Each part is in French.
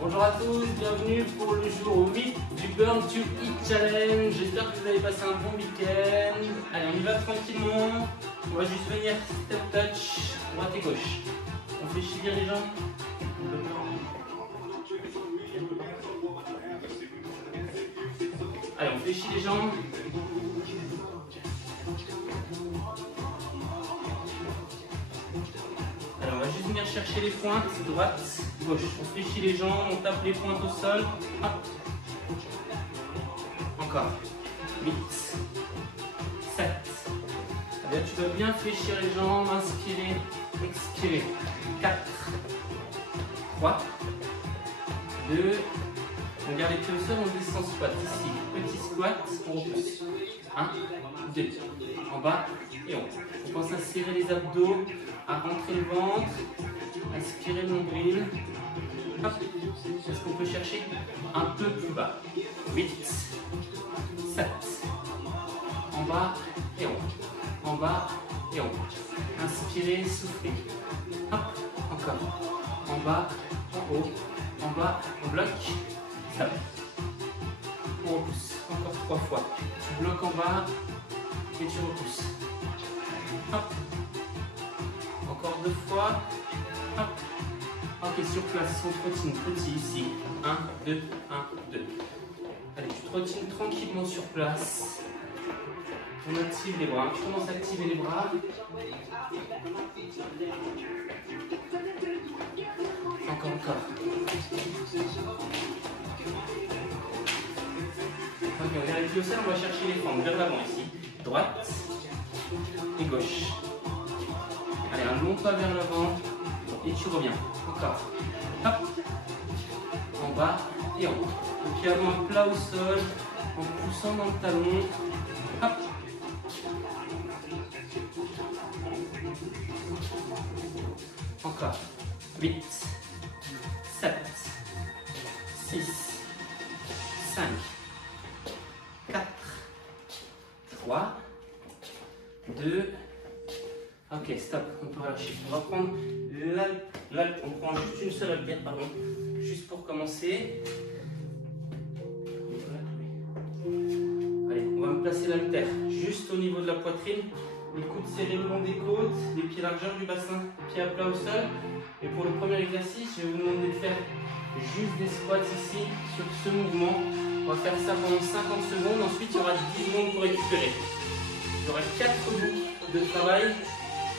Bonjour à tous, bienvenue pour le jour 8 du Burn to Eat Challenge. J'espère que vous avez passé un bon week-end. Allez, on y va tranquillement. On va juste venir step touch, droite et gauche. On fait chier les jambes. Allez, on fait chier les jambes. Alors, on va juste venir chercher les pointes, droite, gauche. On fléchit les jambes, on tape les pointes au sol. Hop. Encore. 8, 7. Allez, tu dois bien fléchir les jambes, inspirer, expirer. 4, 3, 2. On garde les pieds au sol, on descend squat. Ici, petit squat, on repousse. 1, 2. En bas et en haut. On pense à serrer les abdos, à rentrer le ventre, aspirer le nombril. Hop. Est-ce qu'on peut chercher un peu plus bas? 8, 7. En bas et en haut. En bas et en haut. Inspirez, soufflez. Hop. Encore. En bas, en haut. En bas, on bloque. Stop. On repousse. Encore 3 fois. Tu bloques en bas et tu repousses. Hop. Encore 2 fois. Hop. Ok, sur place, on trottine petit ici. 1, 2, 1, 2. Allez, tu trottines tranquillement sur place. On active les bras. Tu commences à activer les bras. Encore. Ok, on vient les pieds au sol, on va chercher les fentes vers l'avant ici. Droite et gauche. Allez, un long pas vers l'avant et tu reviens. Encore. Hop. En bas et en haut. Le pied avant plat au sol en poussant dans le talon. Hop. Encore. 8, 7, 6, 5, 4, 3, 2, ok, stop, on peut relâcher. On va prendre on prend juste une seule haltère, pardon, juste pour commencer. Allez, on va me placer l'haltère juste au niveau de la poitrine, les coudes serrés le long des côtes, les pieds largeur du bassin, pieds à plat au sol. Et pour le premier exercice, je vais vous demander de faire juste des squats ici, sur ce mouvement. On va faire ça pendant 50 secondes, ensuite il y aura 10 secondes pour récupérer. Il y aura 4 boucles de travail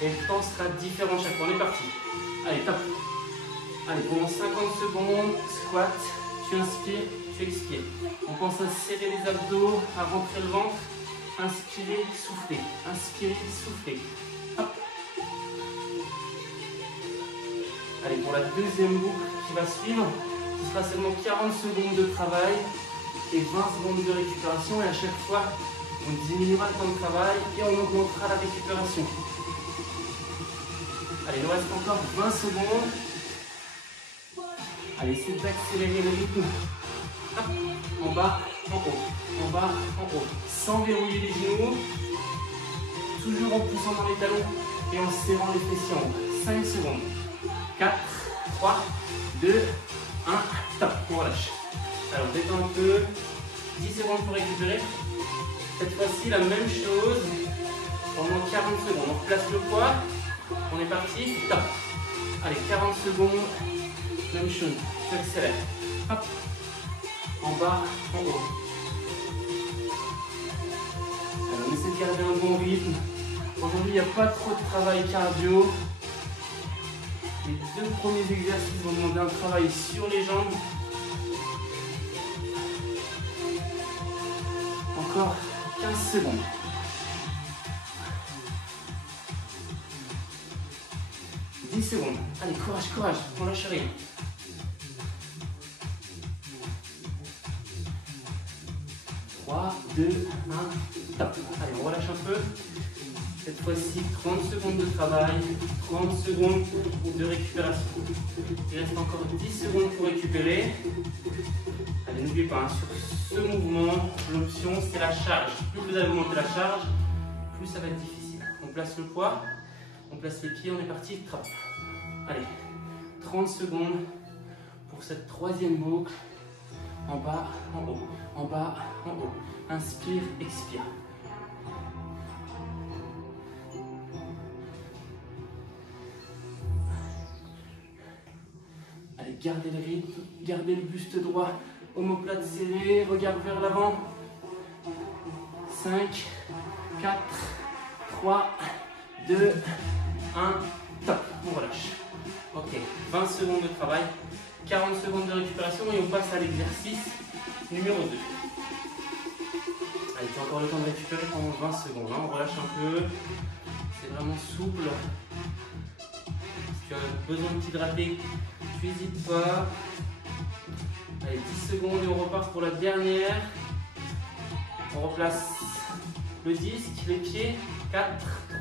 et le temps sera différent chaque fois. On est parti. Allez, top. Allez, pendant 50 secondes, squat, tu inspires, tu expires. On pense à serrer les abdos, à rentrer le ventre. Inspirez, soufflez. Inspirez, soufflez. Hop. Allez, pour la deuxième boucle qui va suivre, ce sera seulement 40 secondes de travail et 20 secondes de récupération. Et à chaque fois, on diminuera le temps de travail et on augmentera la récupération. Allez, il nous reste encore 20 secondes. Allez, essayez d'accélérer le rythme. Hop. En bas, en haut. En bas, en haut. Sans verrouiller les genoux. Toujours en poussant dans les talons et en serrant les fessiers en haut. 5 secondes. 4, 3, 2, 1, top, on relâche. Alors on détend un peu, 10 secondes pour récupérer. Cette fois-ci la même chose, pendant 40 secondes. On replace le poids, on est parti, top. Allez, 40 secondes, même chose, tu accélères. Hop, en bas, en haut. Alors on essaie de garder un bon rythme. Aujourd'hui il n'y a pas trop de travail cardio. Les 2 premiers exercices vont demander un travail sur les jambes. Encore 15 secondes. 10 secondes. Allez, courage, on lâche rien. 3, 2, 1, top. Allez, on relâche un peu. Cette fois-ci, 30 secondes de travail, 30 secondes de récupération. Il reste encore 10 secondes pour récupérer. Allez, n'oubliez pas, hein, sur ce mouvement, l'option c'est la charge. Plus vous allez augmenter la charge, plus ça va être difficile. On place le poids, on place les pieds, on est parti, top. Allez, 30 secondes pour pour cette troisième boucle. En bas, en haut, en bas, en haut. Inspire, expire. Allez, gardez le rythme, gardez le buste droit, omoplate serré, regard vers l'avant. 5, 4, 3, 2, 1, top. On relâche. Ok, 20 secondes de travail, 40 secondes de récupération et on passe à l'exercice numéro 2. Allez, tu as encore le temps de récupérer pendant 20 secondes. Hein. On relâche un peu. C'est vraiment souple. Si tu as besoin de t'hydrater, tu n'hésites pas. Allez, 10 secondes et on repart pour la dernière. On replace le disque, les pieds. 4,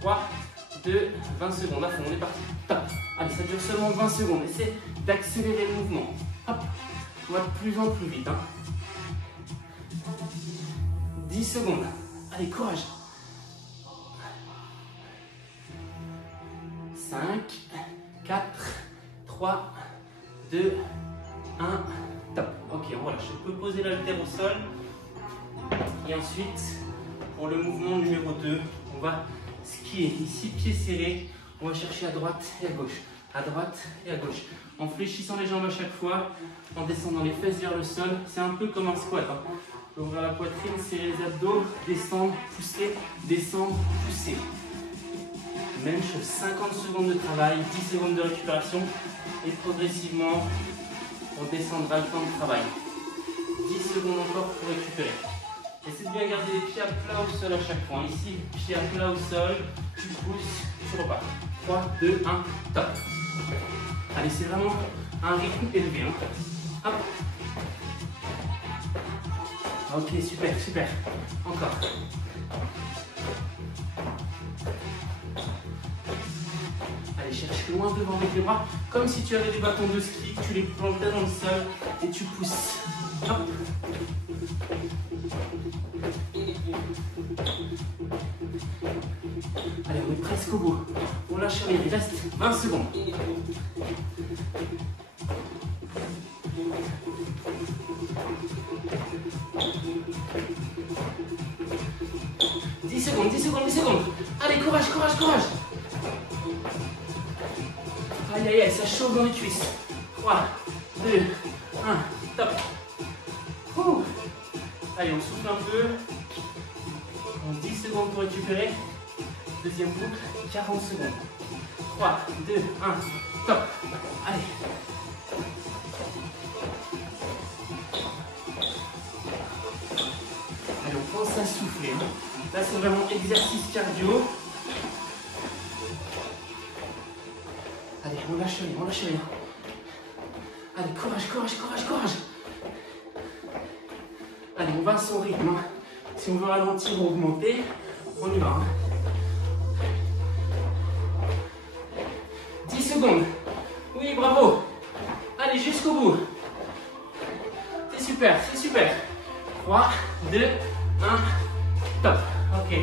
3, 2, 20 secondes. À fond, on est parti. Top. Allez, ça dure seulement 20 secondes. Essaie d'accélérer le mouvement. Hop. On va de plus en plus vite. Hein. 10 secondes. Allez, courage. 5, 4, 3, 2, 1. Top. Ok, on relâche. Je peux poser l'haltère au sol. Et ensuite, pour le mouvement numéro 2, on va skier. Ici, pieds serrés. On va chercher à droite et à gauche. À droite et à gauche. En fléchissant les jambes à chaque fois. En descendant les fesses vers le sol. C'est un peu comme un squat. Hein. Ouvrir la poitrine, serrer les abdos. Descendre, pousser, descendre, pousser. Même chose. 50 secondes de travail. 10 secondes de récupération. Et progressivement, on descendra le temps de travail. 10 secondes encore pour récupérer. Essaie de bien garder les pieds à plat au sol à chaque fois. Ici, pieds à plat au sol, tu pousses, tu repars. 3, 2, 1, top. Allez, c'est vraiment un rythme élevé. Hein. Hop. Ok, super, super. Encore. Allez, cherche loin devant avec les bras, comme si tu avais des bâtons de ski, tu les plantais dans le sol et tu pousses. Hop. Allez, on est presque au bout. On lâche rien, il reste 20 secondes. 10 secondes, 10 secondes, 10 secondes. Allez, courage, courage, courage. Aïe, aïe, aïe, ça chauffe dans les cuisses. 3, 2, 1, top. Ouh. Allez, on souffle un peu. 10 secondes pour récupérer. Deuxième boucle, 40 secondes. 3, 2, 1, top. Allez. Allez, on pense à souffler. Hein. Là, c'est vraiment exercice cardio. Allez, on lâche rien, on lâche rien. Allez, courage, courage, courage, courage. Allez, on va à son rythme. Hein. Si on veut ralentir ou augmenter, on y va. Hein. 10 secondes. Oui, bravo. Allez, jusqu'au bout. C'est super, c'est super. 3, 2, 1, top. Ok,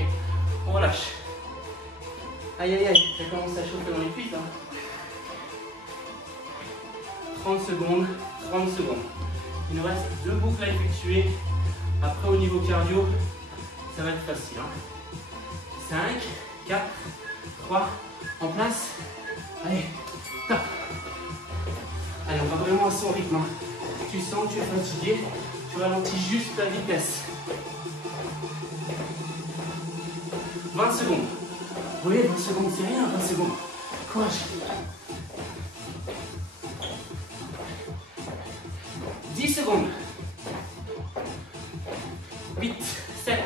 on relâche. Aïe, aïe, aïe, ça commence à chauffer dans les cuisses. Hein. 30 secondes, 30 secondes. Il nous reste 2 boucles à effectuer. Après, au niveau cardio, ça va être facile. Hein. 5, 4, 3, en place. Allez, top. Allez, on va vraiment à son rythme. Hein. Tu sens que tu es fatigué, tu ralentis juste la vitesse. 20 secondes. Oui, 20 secondes, c'est rien, 20 secondes. Courage. 10 secondes. 8, 7,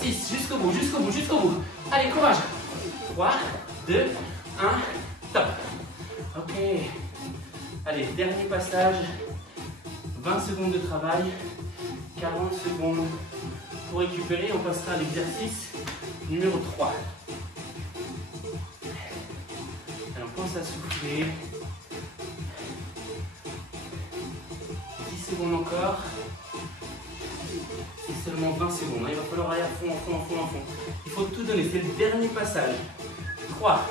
6, jusqu'au bout, jusqu'au bout, jusqu'au bout. Allez, courage. 3, 2, 1, top. Ok. Allez, dernier passage. 20 secondes de travail. 40 secondes pour récupérer. On passera à l'exercice numéro 3. Alors, on pense à souffler. 10 secondes encore. C'est seulement 20 secondes. Il va falloir aller à fond, à fond, à fond, à fond. Il faut tout donner. C'est le dernier passage. 3,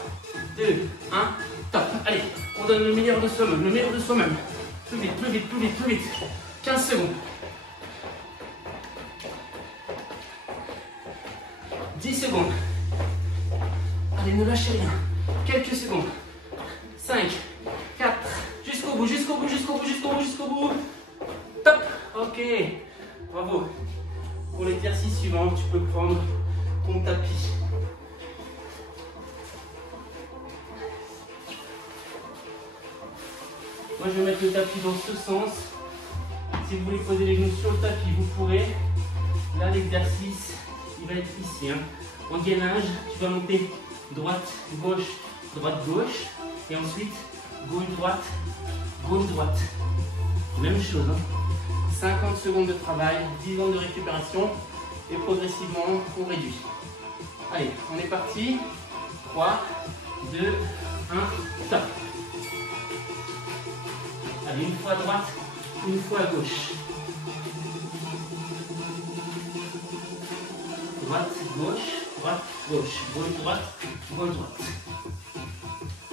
2, 1, top. Allez, on donne le meilleur de soi-même. Le meilleur de soi-même. Plus vite, plus vite, plus vite, plus vite. 15 secondes. 10 secondes. Allez, ne lâchez rien. Quelques secondes. 5, 4, jusqu'au bout, jusqu'au bout, jusqu'au bout, jusqu'au bout, jusqu'au bout. Top. Ok. Bravo. Pour l'exercice suivant, tu peux prendre ton tapis. Moi, je vais mettre le tapis dans ce sens. Si vous voulez poser les genoux sur le tapis, vous pourrez. Là, l'exercice, il va être ici. Hein. En gainage, tu vas monter droite, gauche, droite, gauche. Et ensuite, gauche, droite, gauche, droite. Même chose. Hein. 50 secondes de travail, 10 secondes de récupération. Et progressivement, on réduit. Allez, on est parti. 3, 2, 1, top. Allez, une fois à droite, une fois à gauche. Droite, gauche, droite, gauche. Gauche, droite, gauche, droite.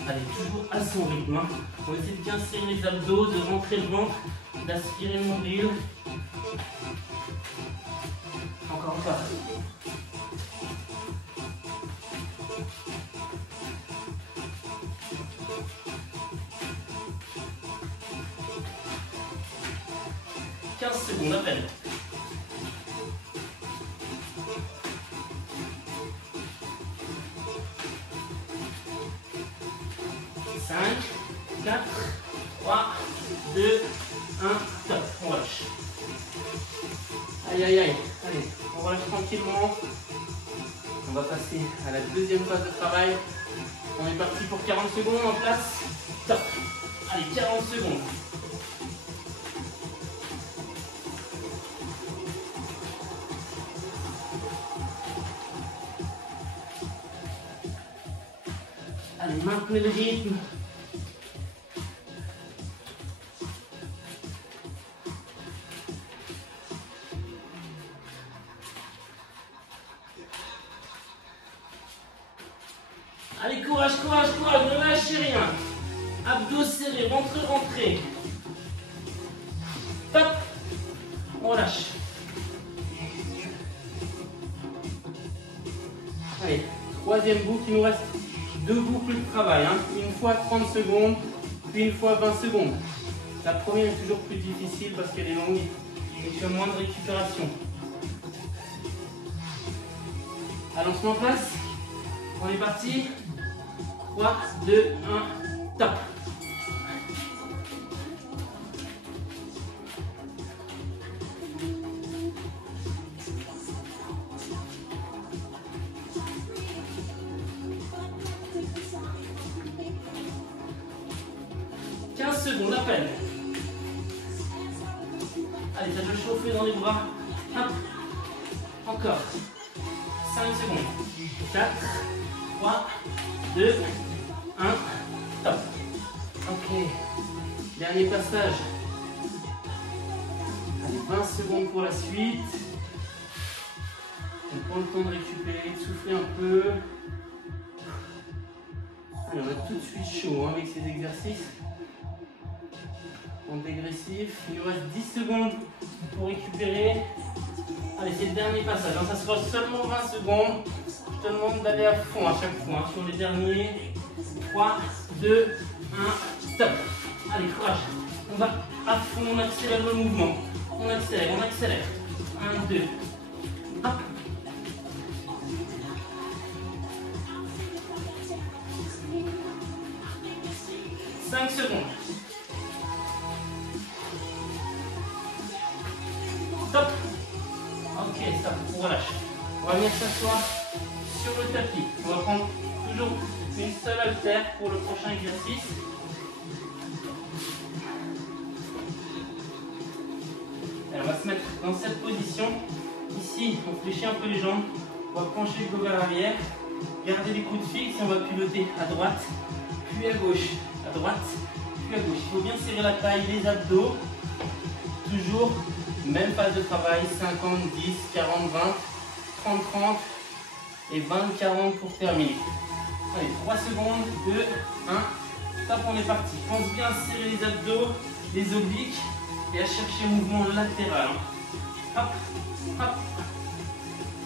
Allez, toujours à son rythme. Hein. On essaie de bien serrer les abdos, de rentrer le ventre, d'aspirer le nombril. Encore une fois. Secondes à peine. 5, 4, 3, 2, 1, top. On relâche. Aïe, aïe, aïe. Allez, on relâche tranquillement. On va passer à la deuxième phase de travail. On est parti pour 40 secondes en place. Top. Allez, 40 secondes. Allez, maintenez le rythme. Allez, courage, courage, courage, ne lâchez rien. Abdos serrés, rentrez, rentrez. Top. On relâche. Allez, troisième boucle, il nous reste 2 boucles de travail. Hein. Une fois 30 secondes, puis une fois 20 secondes. La première est toujours plus difficile parce qu'elle est longue et qu'il y a moins de récupération. Allons-nous en place. On est parti. 3, 2, 1, top. Secondes à peine. Allez, ça peut chauffer dans les bras. Hop. Encore. 5 secondes. 4, 3, 2, 1. Top. Ok. Dernier passage. Allez, 20 secondes pour la suite. On prend le temps de récupérer, de souffler un peu. Allez, on a tout de suite chaud hein, avec ces exercices. En dégressif, il nous reste 10 secondes pour récupérer. Allez, c'est le dernier passage, hein. Ça sera seulement 20 secondes. Je te demande d'aller à fond à chaque fois, hein, sur les derniers. 3, 2, 1, stop. Allez, courage. On va à fond, on accélère le mouvement. On accélère, on accélère. 1, 2. Hop. Cinq secondes. Top. Ok, stop, on relâche. On va venir s'asseoir sur le tapis. On va prendre toujours une seule haltère pour le prochain exercice. Alors, on va se mettre dans cette position. Ici, on fléchit un peu les jambes. On va pencher le dos vers l'arrière. Garder les coudes fixes et on va pivoter à droite, puis à gauche. À droite, puis à gauche. Il faut bien serrer la taille, les abdos. Toujours. Même phase de travail, 50, 10, 40, 20, 30, 30 et 20, 40 pour terminer. Allez, 3 secondes, 2, 1, stop, on est parti. Pense bien serrer les abdos, les obliques et à chercher le mouvement latéral. Hop, hop.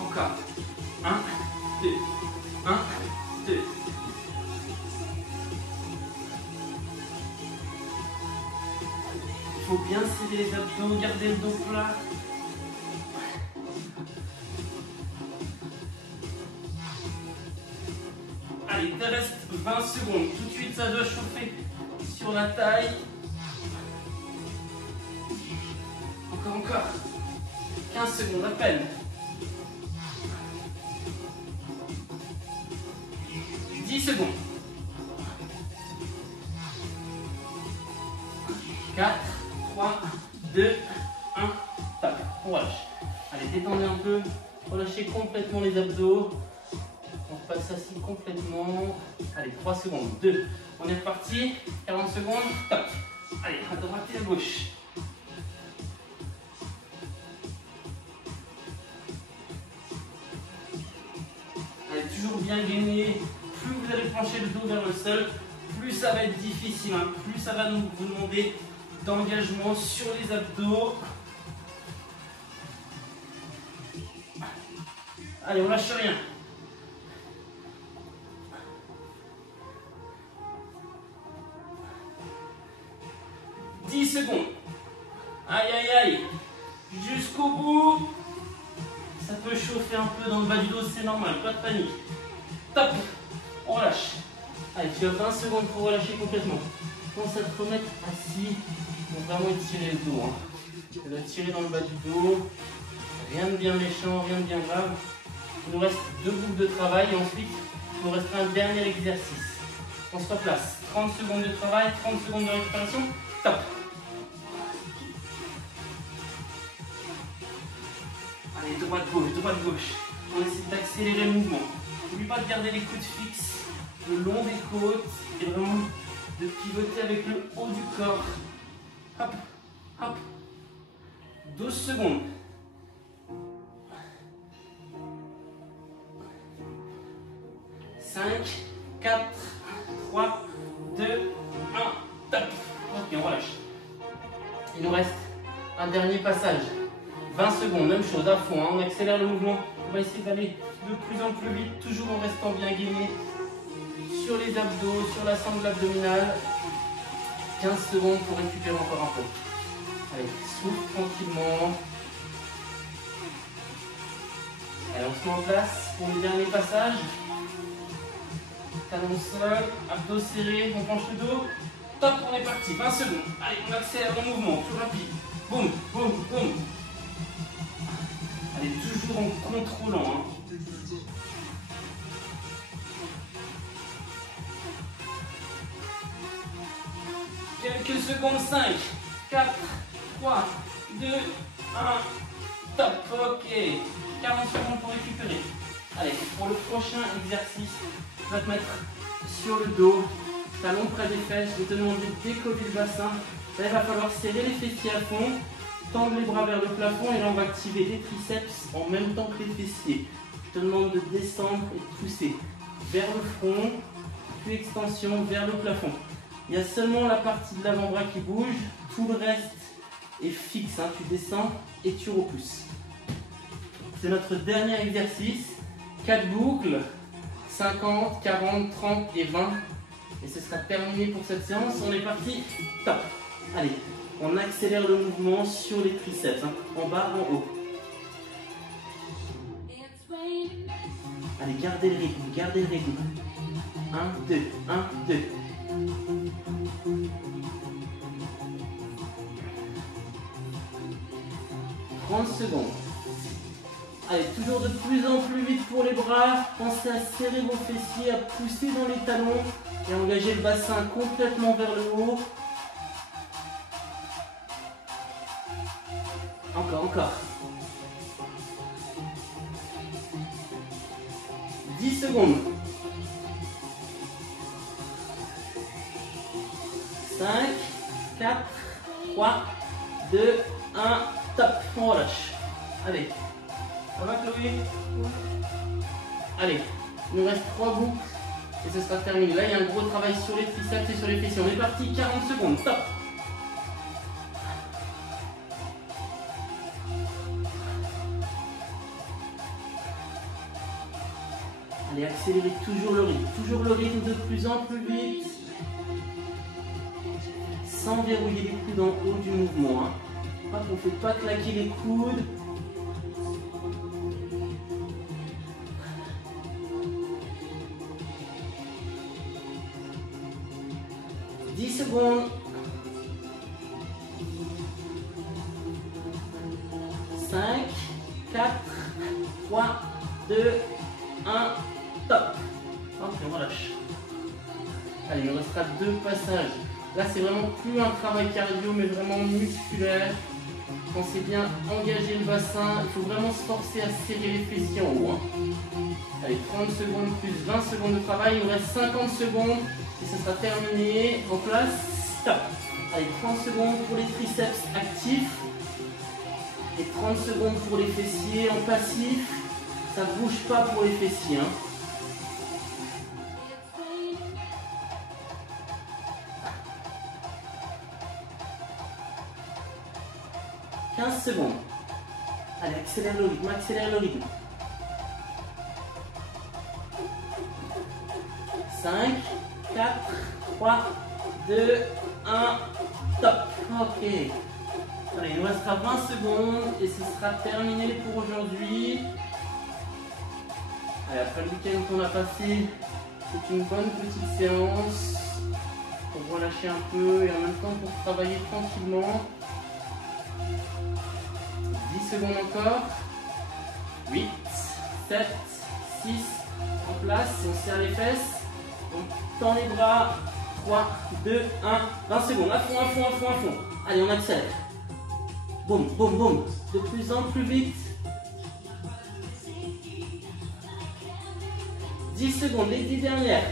Encore. 1, 2, 1, 2. Il faut bien serrer les abdos, garder le dos plat. Allez, il te reste 20 secondes. Tout de suite, ça doit chauffer sur la taille. Encore. 15 secondes à peine. 10 secondes. 4, 3, 2, 1, tac, on relâche. Allez, détendez un peu, relâchez complètement les abdos. On passe assis complètement. Allez, 3 secondes, 2. On est reparti, 40 secondes, top. Allez, à droite et à gauche. Allez, toujours bien gagner. Plus vous allez pencher le dos vers le sol, plus ça va être difficile, hein. Plus ça va vous demander d'engagement sur les abdos. Allez, on lâche rien. « 10 secondes. Aïe, aïe, aïe. Jusqu'au bout. Ça peut chauffer un peu dans le bas du dos, c'est normal, pas de panique. Top. On relâche. Allez, tu as 20 secondes pour relâcher complètement. Pense à te remettre assis. Pour vraiment étirer le dos. Tu vas tirer dans le bas du dos. Rien de bien méchant, rien de bien grave. Il nous reste 2 boucles de travail et ensuite il nous restera un dernier exercice. On se replace. 30 secondes de travail, 30 secondes de récupération. Top. Allez, droite-gauche, droite-gauche. On essaie d'accélérer le mouvement. N'oublie pas de garder les coudes fixes le long des côtes et vraiment de pivoter avec le haut du corps. Hop, hop. 12 secondes. 5, 4, 3, 2, 1, top. Ok, on relâche. Il nous reste un dernier passage. 20 secondes, même chose, à fond, hein. On accélère le mouvement. On va essayer d'aller de plus en plus vite, toujours en restant bien gainé sur les abdos, sur la sangle abdominale. 15 secondes pour récupérer encore un peu. Allez, souffle tranquillement. Allez, on se met en place pour le dernier passage. Talon sol, abdos serrés, on penche le dos. Top, on est parti, 20 secondes. Allez, on accélère le mouvement, plus rapide. Boum, boum, boum. Allez, toujours en contrôlant. Hein. Quelques secondes, 5, 4, 3, 2, 1. Top, ok. 40 secondes pour récupérer. Allez, pour le prochain exercice, tu vas te mettre sur le dos, talon près des fesses. Je vais te demander de décoller le bassin. Là, il va falloir serrer les fessiers à fond, tendre les bras vers le plafond et là, on va activer les triceps en même temps que les fessiers. Je te demande de descendre et de pousser vers le front, puis extension vers le plafond. Il y a seulement la partie de l'avant-bras qui bouge, tout le reste est fixe. Hein. Tu descends et tu repousses. C'est notre dernier exercice. 4 boucles, 50, 40, 30 et 20. Et ce sera terminé pour cette séance. On est parti. Top. Allez, on accélère le mouvement sur les triceps. Hein. En bas, en haut. Allez, gardez le rythme, gardez le rythme. 1, 2, 1, 2. Secondes. Allez, toujours de plus en plus vite pour les bras. Pensez à serrer vos fessiers, à pousser dans les talons et engager le bassin complètement vers le haut. Encore. 10 secondes. 5, 4, 3, 2, 1. Top, on relâche. Allez, ça va Chloé? Allez, il nous reste 3 boucles et ce sera terminé. Là, il y a un gros travail sur les triceps et sur les fessiers. On est parti, 40 secondes, top. Allez, accélérez toujours le rythme de plus en plus vite. Sans verrouiller les coudes en haut du mouvement. Hop, on ne fait pas claquer les coudes. Secondes. 5, 4, 3, 2, 1, top. Ok, on relâche. Allez, il nous restera 2 passages. Là, c'est vraiment plus un travail cardio, mais vraiment musculaire. Pensez bien engager le bassin. Il faut vraiment se forcer à serrer les fessiers en haut. Hein. Allez, 30 secondes plus 20 secondes de travail. Il nous reste 50 secondes. Et ça sera terminé. En place, stop. Allez, 30 secondes pour les triceps actifs. Et 30 secondes pour les fessiers en passif. Ça ne bouge pas pour les fessiers. Hein. Secondes. Allez, accélère le rythme, accélère le rythme. 5, 4, 3, 2, 1, top. Ok. Allez, il nous restera 20 secondes et ce sera terminé pour aujourd'hui. Allez, après le week-end qu'on a passé, c'est une bonne petite séance pour relâcher un peu et en même temps pour travailler tranquillement. 10 secondes encore. 8, 7, 6, en place, on serre les fesses, on tend les bras. 3, 2, 1, 20 secondes, à fond, à fond, à fond, à fond. Allez, on accélère. Boum, boum, boum. De plus en plus vite. 10 secondes, les 10 dernières.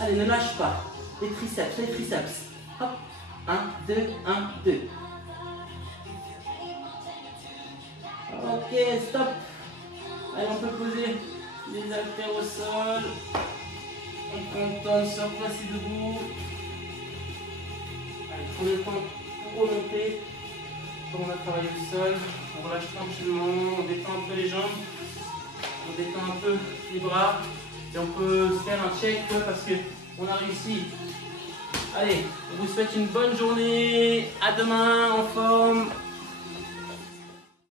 Allez, ne lâche pas. Les triceps, les triceps. Hop. 1, 2, 1, 2. Ok, stop. Allez, on peut poser les haltères au sol. On contente, se replacer debout. Allez, prenez le temps pour remonter. Comme on a travaillé le sol, on relâche tranquillement, on détend un peu les jambes, on détend un peu les bras. Et on peut se faire un check parce qu'on a réussi. Allez, on vous souhaite une bonne journée. À demain en forme.